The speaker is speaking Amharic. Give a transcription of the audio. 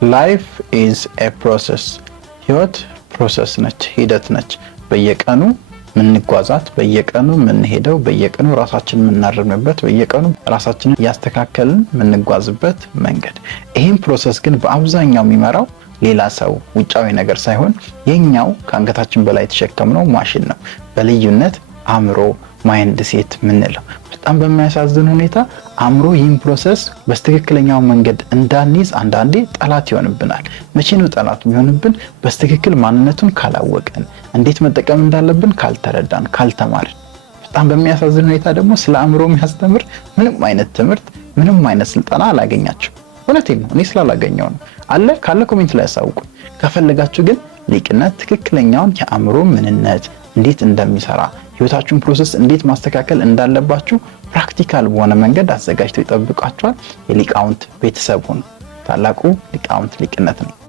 Life is a process. ህይወት ፕሮሰስ ነች፣ ሂደት ነች። በየቀኑ ምንጓዛት፣ በየቀኑ ምንሄደው፣ በየቀኑ ራሳችንን ምናርምበት፣ በየቀኑ ራሳችንን ያስተካከልን ምንጓዝበት መንገድ። ይሄን ፕሮሰስ ግን በአብዛኛው የሚመራው ሌላ ሰው ውጫዊ ነገር ሳይሆን የኛው ከአንገታችን በላይ ተሸከምነው ማሽን ነው። በልዩነት አእምሮ ማይንድ ሴት ምንለው። በጣም በሚያሳዝን ሁኔታ አእምሮ ይህን ፕሮሰስ በትክክለኛው መንገድ እንዳንይዝ አንዳንዴ ጠላት ይሆንብናል። መቼ ነው ጠላት የሚሆንብን? በትክክል ማንነቱን ካላወቀን፣ እንዴት መጠቀም እንዳለብን ካልተረዳን፣ ካልተማርን። በጣም በሚያሳዝን ሁኔታ ደግሞ ስለ አእምሮ የሚያስተምር ምንም አይነት ትምህርት፣ ምንም አይነት ስልጠና አላገኛችሁ። እውነቴን ነው፣ እኔ ስላላገኘው ነው። አለ ካለ ኮሜንት ላይ ያሳውቁ። ከፈለጋችሁ ግን ሊቅነት ትክክለኛውን የአእምሮ ምንነት እንዴት እንደሚሰራ ህይወታችሁን ፕሮሰስ እንዴት ማስተካከል እንዳለባችሁ ፕራክቲካል በሆነ መንገድ አዘጋጅተው ይጠብቃችኋል። የሊቃውንት ቤተሰብ ሁኑ። ታላቁ ሊቃውንት ሊቅነት ነው።